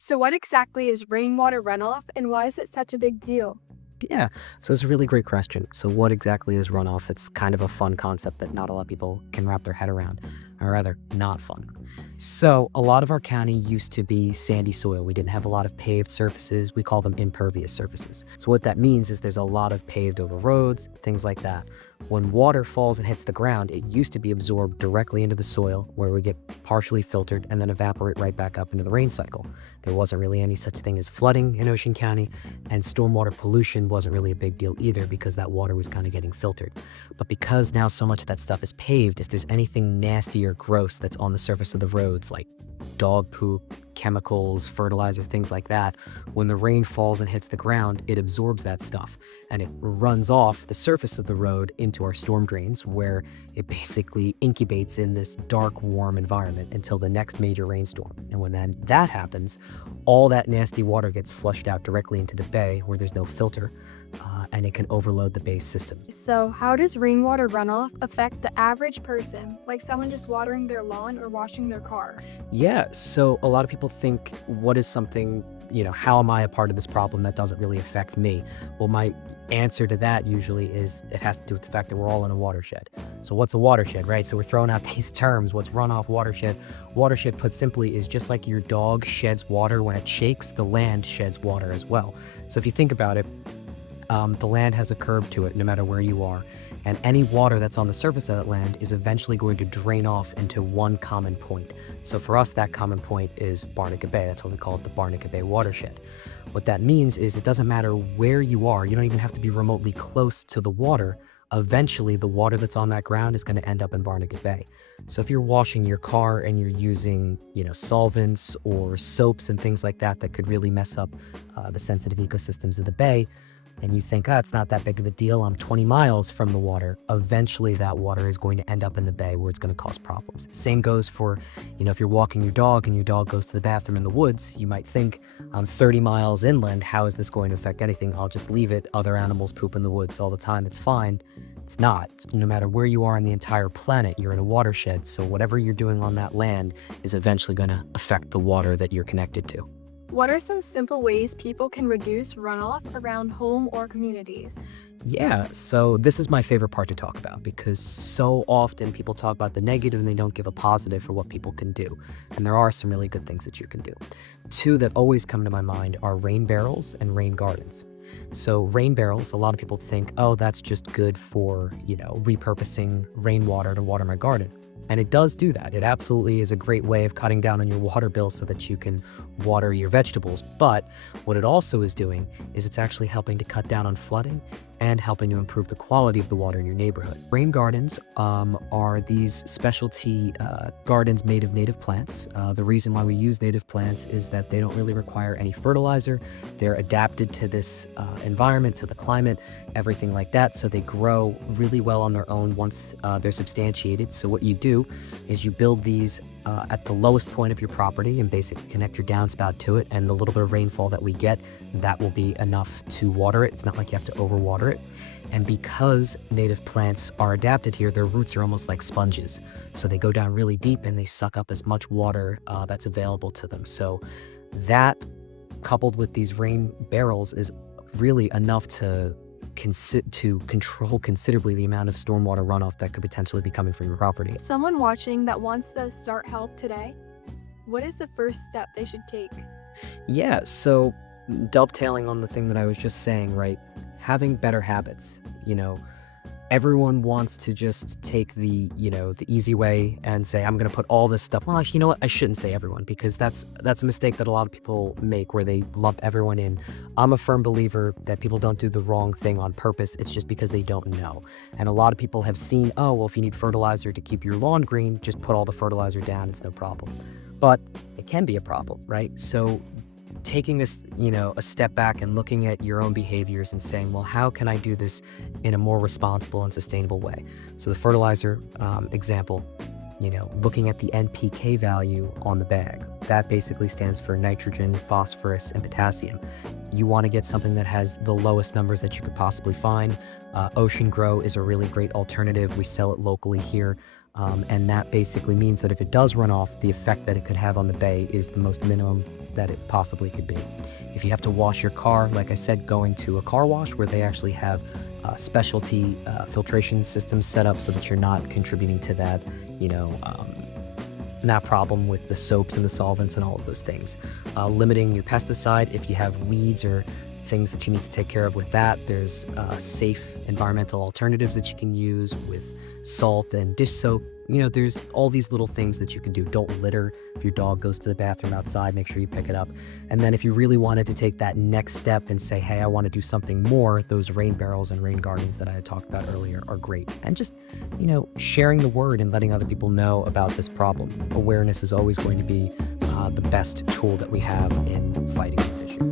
So, what exactly is rainwater runoff and why is it such a big deal? Yeah, so it's a really great question. So, what exactly is runoff? It's kind of a fun concept that not a lot of people can wrap their head around, or rather, not fun. So, a lot of our county used to be sandy soil. We didn't have a lot of paved surfaces. We call them impervious surfaces. So, what that means is there's a lot of paved over roads, things like that. When water falls and hits the ground, it used to be absorbed directly into the soil where we get partially filtered and then evaporate right back up into the rain cycle. There wasn't really any such thing as flooding in Ocean County, and stormwater pollution wasn't really a big deal either because that water was kind of getting filtered. But because now so much of that stuff is paved, if there's anything nasty or gross that's on the surface of the roads, like dog poop, chemicals, fertilizer, things like that, when the rain falls and hits the ground, it absorbs that stuff and it runs off the surface of the road into our storm drains, where it basically incubates in this dark, warm environment until the next major rainstorm. And when that happens, all that nasty water gets flushed out directly into the bay where there's no filter, and it can overload the bay systems. So, how does rainwater runoff affect the average person, like someone just watering their lawn or washing their car? Yeah, so a lot of people think, what is something, how am I a part of this problem that doesn't really affect me? Well, my answer to that usually is it has to do with the fact that we're all in a watershed. So, what's a watershed, right? So, we're throwing out these terms. What's runoff, watershed? Watershed, put simply, is just like your dog sheds water when it shakes, the land sheds water as well. So, if you think about it, the land has a curve to it no matter where you are. And any water that's on the surface of that land is eventually going to drain off into one common point. So for us, that common point is Barnegat Bay. That's why we call it the Barnegat Bay watershed. What that means is it doesn't matter where you are. You don't even have to be remotely close to the water. Eventually, the water that's on that ground is going to end up in Barnegat Bay. So if you're washing your car and you're using, solvents or soaps and things like that that could really mess up the sensitive ecosystems of the bay, and you think, it's not that big of a deal, I'm 20 miles from the water, eventually that water is going to end up in the bay where it's going to cause problems. Same goes for, if you're walking your dog and your dog goes to the bathroom in the woods, you might think, I'm 30 miles inland, how is this going to affect anything? I'll just leave it. Other animals poop in the woods all the time, it's fine. It's not. No matter where you are on the entire planet, you're in a watershed, so whatever you're doing on that land is eventually going to affect the water that you're connected to. What are some simple ways people can reduce runoff around home or communities? Yeah, so this is my favorite part to talk about because so often people talk about the negative and they don't give a positive for what people can do. And there are some really good things that you can do. Two that always come to my mind are rain barrels and rain gardens. So rain barrels, a lot of people think, oh, that's just good for, repurposing rainwater to water my garden. And it does do that. It absolutely is a great way of cutting down on your water bill so that you can water your vegetables. But what it also is doing is it's actually helping to cut down on flooding and helping to improve the quality of the water in your neighborhood. Rain gardens are these specialty gardens made of native plants. The reason why we use native plants is that they don't really require any fertilizer. They're adapted to this environment, to the climate, everything like that. So they grow really well on their own once they're substantiated. So what you do is you build these at the lowest point of your property and basically connect your downspout to it, and the little bit of rainfall that we get, that will be enough to water it. It's not like you have to overwater it. And because native plants are adapted here, their roots are almost like sponges. So they go down really deep and they suck up as much water that's available to them. So that, coupled with these rain barrels, is really enough to control considerably the amount of stormwater runoff that could potentially be coming from your property. Someone watching that wants to start help today, what is the first step they should take? Yeah, so dovetailing on the thing that I was just saying, right? Having better habits. Everyone wants to just take the easy way and say, I'm going to put all this stuff. Well, you know what? I shouldn't say everyone, because that's a mistake that a lot of people make where they lump everyone in. I'm a firm believer that people don't do the wrong thing on purpose. It's just because they don't know. And a lot of people have seen, oh, well, if you need fertilizer to keep your lawn green, just put all the fertilizer down. It's no problem. But it can be a problem, right? So taking this, a step back and looking at your own behaviors and saying, well, how can I do this in a more responsible and sustainable way? So the fertilizer example, looking at the NPK value on the bag, that basically stands for nitrogen, phosphorus, and potassium. You want to get something that has the lowest numbers that you could possibly find. Ocean Grow is a really great alternative. We sell it locally here. And that basically means that if it does run off, the effect that it could have on the bay is the most minimum that it possibly could be. If you have to wash your car, like I said, going to a car wash where they actually have specialty filtration systems set up so that you're not contributing to that, that problem with the soaps and the solvents and all of those things. Limiting your pesticide if you have weeds or things that you need to take care of with that. There's safe environmental alternatives that you can use with salt and dish soap. There's all these little things that you can do. Don't litter. If your dog goes to the bathroom outside, make sure you pick it up. And then if you really wanted to take that next step and say, hey, I want to do something more, those rain barrels and rain gardens that I had talked about earlier are great. And just, sharing the word and letting other people know about this problem. Awareness is always going to be the best tool that we have in fighting this issue.